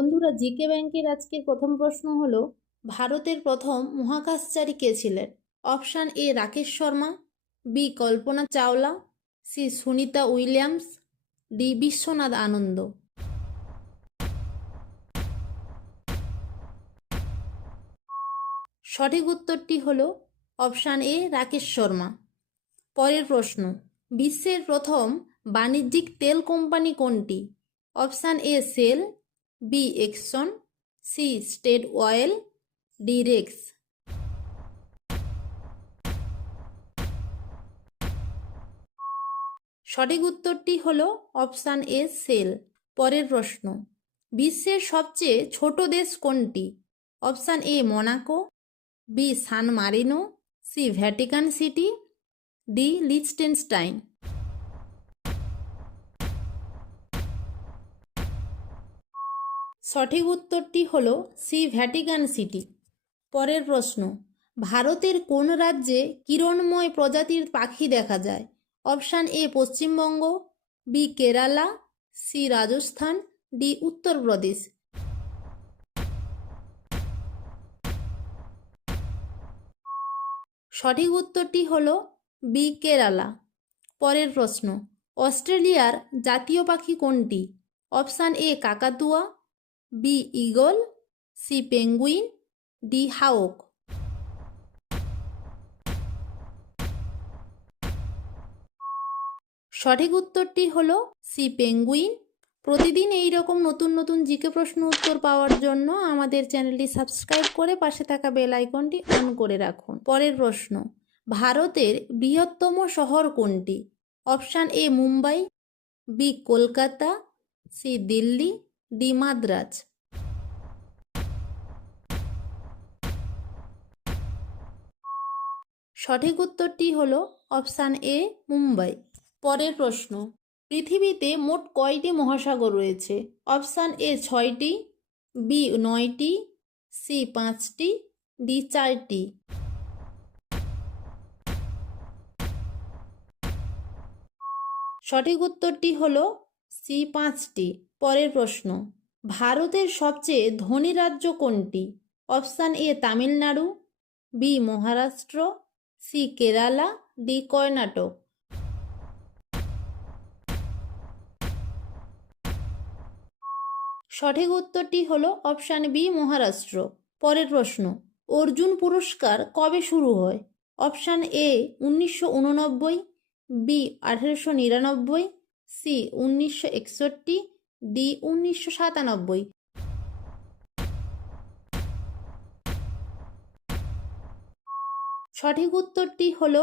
বন্ধুরা, জিকে ব্যাংকের আজকের প্রথম প্রশ্ন হলো, ভারতের প্রথম মহাকাশচারী কে ছিলেন? Option A, Rakesh Sharma, B, Kalpana Chawla, C, Sunita Williams, D, Vishwanath Anand. সঠিক উত্তরটি হল অপশান এ, রাকেশ শর্মা। পরের প্রশ্ন, বিশ্বের প্রথম বাণিজ্যিক তেল কোম্পানি কোনটি? Option A, Shell B Exxon C state oil D Rex সঠিক উত্তরটি হলো অপশান এ সেল, পরের প্রশ্ন। বিশ্বের সবচেয়ে ছোট দেশ কোনটি? Option A Monaco B San Marino C Vatican City D Liechtenstein. সঠিক উত্তরটি হল সি, ভ্যাটিকান সিটি। পরের প্রশ্ন, ভারতের কোন রাজ্যে কিরণময় প্রজাতির পাখি দেখা যায়? Option A, Paschimbanga, B, Kerala, C, Rajasthan, D, Uttar Pradesh. সঠিক উত্তরটি হল বি, কেরালা। পরের প্রশ্ন, অস্ট্রেলিয়ার জাতীয় পাখি কোনটি? অপশান এ, কাকাতুয়া B eagle C penguin D hawk সঠিক উত্তরটি হলো সি পেঙ্গুইন প্রতিদিন এই রকম নতুন নতুন জিকে প্রশ্ন উত্তর পাওয়ার জন্য আমাদের চ্যানেলটি সাবস্ক্রাইব করে পাশে থাকা বেল আইকনটি অন করে রাখুন। পরের প্রশ্ন, ভারতের বৃহত্তম শহর কোনটি? Option A Mumbai, B Kolkata, C Delhi D Madras সঠিক উত্তরটি হল অপশান এ, মুম্বাই। পরের প্রশ্ন, পৃথিবীতে মোট কয়টি মহাসাগর রয়েছে? অপশান এ, ছয়টি, বি, নয়টি, সি, পাঁচটি, ডি, চারটি। সঠিক উত্তরটি হল সি, পাঁচটি। পরের প্রশ্ন, ভারতের সবচেয়ে ধনী রাজ্য কোনটি? Option A, Tamil Nadu, B, Maharashtra, C, Kerala D Karnataka. সঠিক উত্তরটি হল অপশান বি, মহারাষ্ট্র। পরের প্রশ্ন, অর্জুন পুরস্কার কবে শুরু হয়? অপশান এ, উনিশশো উননব্বই, বি, আঠেরোশো নিরানব্বই, সি, উনিশশো একষট্টি ডি উনিশশো সাতানব্বই। সঠিক উত্তরটি হল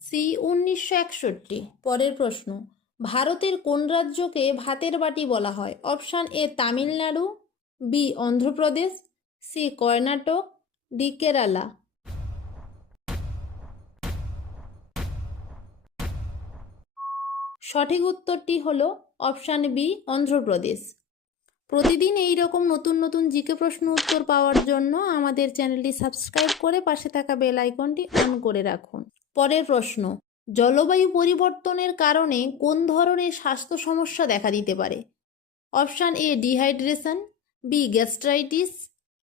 সি উনিশশো একষট্টি। পরের প্রশ্ন, ভারতের কোন রাজ্যকে ভাতের বাটি বলা হয়? Option A, Tamil Nadu, B, Andhra Pradesh, C, Karnataka, D, Kerala. সঠিক উত্তরটি হল অপশান বি, অন্ধ্রপ্রদেশ। প্রতিদিন এই রকম নতুন নতুন জিকে প্রশ্ন উত্তর পাওয়ার জন্য আমাদের চ্যানেলটি সাবস্ক্রাইব করে পাশে থাকা বেল আইকনটি অন করে রাখুন। পরের প্রশ্ন, জলবায়ু পরিবর্তনের কারণে কোন ধরনের স্বাস্থ্য সমস্যা দেখা দিতে পারে? Option A, dehydration, B, gastritis,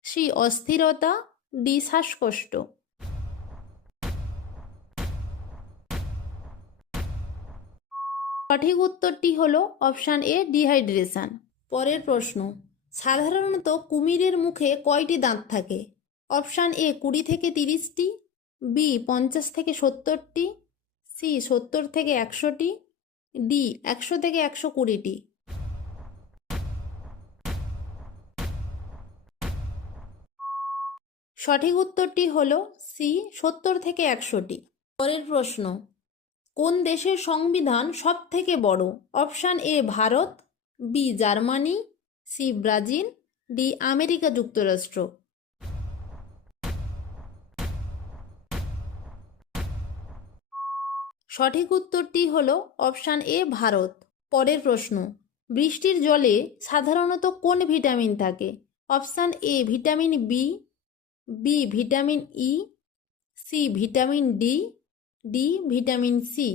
C, অস্থিরতা, ডি, শ্বাসকষ্ট। সঠিক উত্তরটি হল অপশান এ, ডিহাইড্রেশন। পরের প্রশ্ন, সাধারণত কুমিরের মুখে কয়টি দাঁত থাকে? অপশান এ, কুড়ি থেকে তিরিশটি, বি, পঞ্চাশ থেকে সত্তরটি, সি, সত্তর থেকে একশোটি, ডি, একশো থেকে একশো কুড়িটি। সঠিক উত্তরটি হল সি, সত্তর থেকে একশোটি। পরের প্রশ্ন কোন দেশের সংবিধান সব থেকে বড়? Option A, Bharat, B, Germany, C, Brazil, D, America যুক্তরাষ্ট্র। সঠিক উত্তরটি হল অপশান এ, ভারত। পরের প্রশ্ন, বৃষ্টির জলে সাধারণত কোন ভিটামিন থাকে? Option A, vitamin B B, vitamin E, C, vitamin D D vitamin C.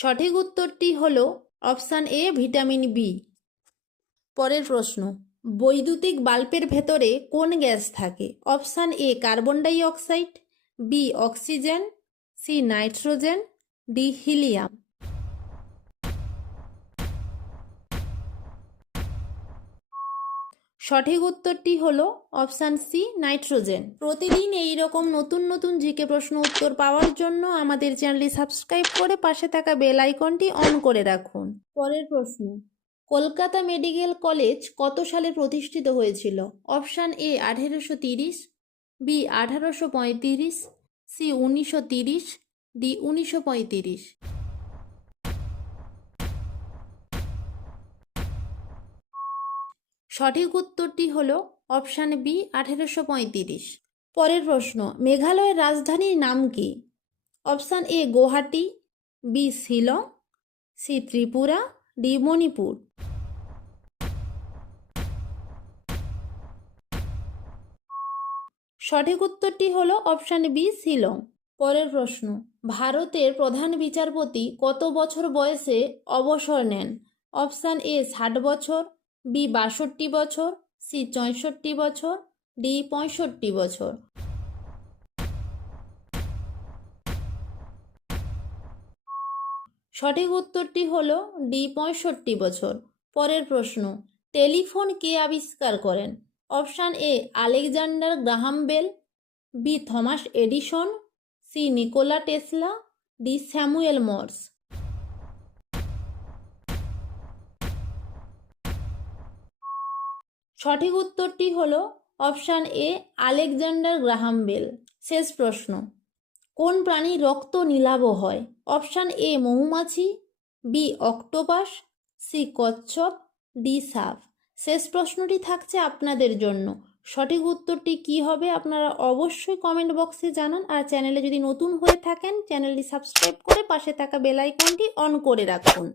সঠিক উত্তরটি হল অপশান এ ভিটামিন বি। পরের প্রশ্ন, বৈদ্যুতিক বাল্বের ভেতরে কোন গ্যাস থাকে? Option A carbon dioxide, B oxygen, C nitrogen, D helium. সঠিক উত্তরটি হলো অপশান সি, নাইট্রোজেন। প্রতিদিন এই রকম নতুন নতুন জিকে প্রশ্ন উত্তর পাওয়ার জন্য আমাদের চ্যানেলটি সাবস্ক্রাইব করে পাশে থাকা বেল আইকনটি অন করে রাখুন। পরের প্রশ্ন, কলকাতা মেডিকেল কলেজ কত সালে প্রতিষ্ঠিত হয়েছিল? অপশান এ, আঠেরোশো তিরিশ, বি, আঠারোশো পঁয়ত্রিশ, সি, উনিশশো তিরিশ, ডি, উনিশশো পঁয়ত্রিশ। সঠিক উত্তরটি হল অপশান বি, আঠেরোশো পঁয়ত্রিশ। পরের প্রশ্ন, মেঘালয়ের রাজধানীর নাম কি? Option A, Guwahati, B, Shillong, C, Tripura, D, Manipur. সঠিক উত্তরটি হলো অপশান বি, শিলং। পরের প্রশ্ন, ভারতের প্রধান বিচারপতি কত বছর বয়সে অবসর নেন? অপশান এ, ষাট বছর বি বাষট্টি বছর, সি চৌষট্টি বছর, ডি পঁয়ষট্টি বছর। সঠিক উত্তরটি হল ডি পঁয়ষট্টি বছর। পরের প্রশ্ন, টেলিফোন কে আবিষ্কার করেন? Option A, Alexander Graham Bell, B Thomas Edison, C Nikola Tesla, D Samuel Morse. সঠিক উত্তরটি হল option A, Alexander Graham Bell. শেষ প্রশ্ন। কোন প্রাণীর রক্ত নীলাভ হয়? অপশান এ মৌমাছি বি, অক্টোপাস, সি, কচ্ছপ, ডি সাপ শেষ প্রশ্নটি থাকছে আপনাদের জন্য। সঠিক উত্তরটি কি হবে আপনারা অবশ্যই কমেন্ট বক্সে জানান আর চ্যানেলে যদি নতুন হয়ে থাকেন, চ্যানেলটি সাবস্ক্রাইব করে পাশে থাকা বেল আইকনটি অন করে রাখুন।